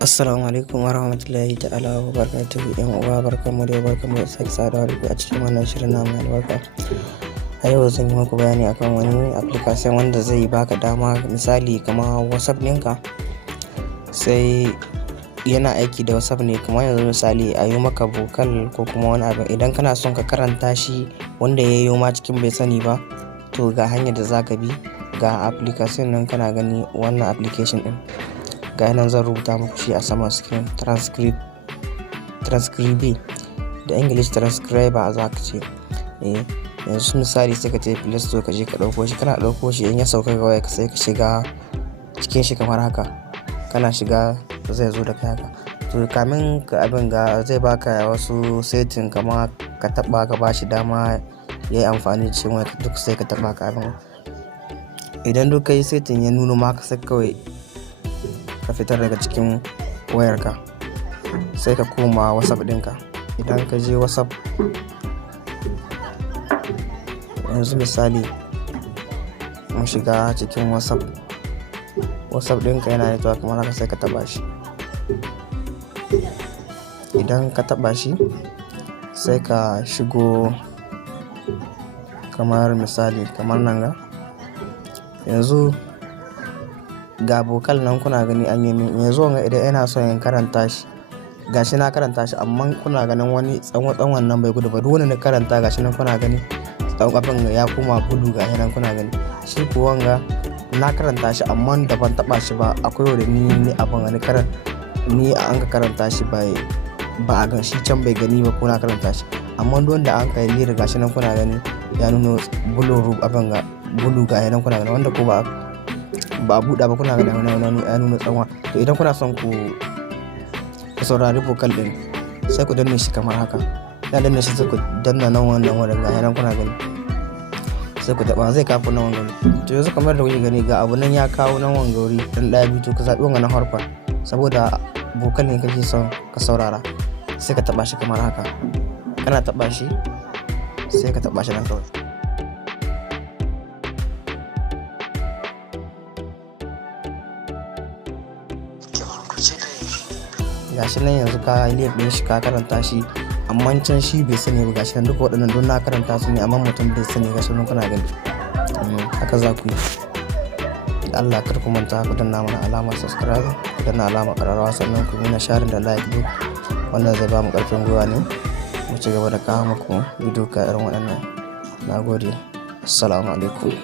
Assalamu alaikum warahmatullahi ta'ala wa barakatuhu. Yan uwa barkanmu da sake saduwa da ku a cikin wannan shirin namu mai albarka. A yau zan yi muku bayani akan wani application wanda zai baka dama, misali kamar WhatsApp ɗinka sai yana aiki da WhatsApp ne. Kamar yanzu misali a yi maka vocal ko kuma wani abu, idan kana son ka karanta shi wanda ya yi ma cikin bai sani ba, to ga hanyar da zaka bi. Ga application nan kana gani, wannan application ɗin ga nan zan rubuta muku shi a saman screen. Transcribe da English transcriber za ka ce. Yanzu misali sai ka je Play Store ka je ka ɗauko shi. Kana ɗauko shi in ya sauka ga waya sai ka shiga cikin shi kamar haka. Kana shiga zai zo da kai haka. To kamin ka abin ga zai baka wasu setting, kama ka taɓa ka bashi dama ya yi amfani da shi waya duk sai ka taɓa ka abin. Idan duk ka yi setting ya nuno maka sai kawai ka fitar daga cikin wayarka sai ka koma WhatsApp ɗinka. Idan ka je WhatsApp, yanzu misali mu shiga cikin WhatsApp ɗinka yana da kamar haka sai ka taba shi. Idan ka taba shi sai ka shigo kamar misali kamar nan ga yanzu ga vocal nan kuna gani an yi min. Yanzu wanga idan ina son in karanta shi, gashi na karanta shi amma kuna ganin wani tsawon nan bai gudu ba. Duk wanda na karanta gashi nan kuna gani tsawon abin ya koma gudu, gashi nan kuna gani. Shi ko wanga na karanta shi amma da ban taba shi ba, akwai wanda ni abin ni an ka karanta shi ba a gan shi can bai gani ba ko na karanta shi. Amma duk wanda an kai lira gashi nan kuna gani ya nuna bulu abin ga bulu, gashi nan kuna gani. Wanda ko ba a buɗa ba kuna ganin ya nuna tsawon. To idan kuna son ku saurari vocal ɗin sai ku danne shi kamar haka. Ya danne shi sai ku danna nan wannan wurin, ga nan kuna gani sai ku taɓa zai kawo nan wanga. To yanzu kamar da kuke gani ga abu nan ya kawo nan wanga wuri dan ɗaya biyu. To ka zaɓi wanga na harkar saboda vocal ne kake son ka saurara. Sai ka taɓa shi kamar haka. Kana taɓa shi sai ka taɓa shi nan kawai. Gashi nan yanzu ka liyar ɗin shi ka karanta shi amma can shi bai sani ba. Gashi nan duka waɗannan don na karanta su ne amma mutum bai sani. Gashi nan kuna gani haka za ku yi. Allah kar ku manta ku danna mana alamar subscribe, ku danna alamar ƙararrawa, sannan ku nuna sharing da like duk wannan zai ba mu ƙarfin gwiwa ne mu ci gaba da kawo muku bidiyo ka irin waɗannan. Na gode, assalamu alaikum.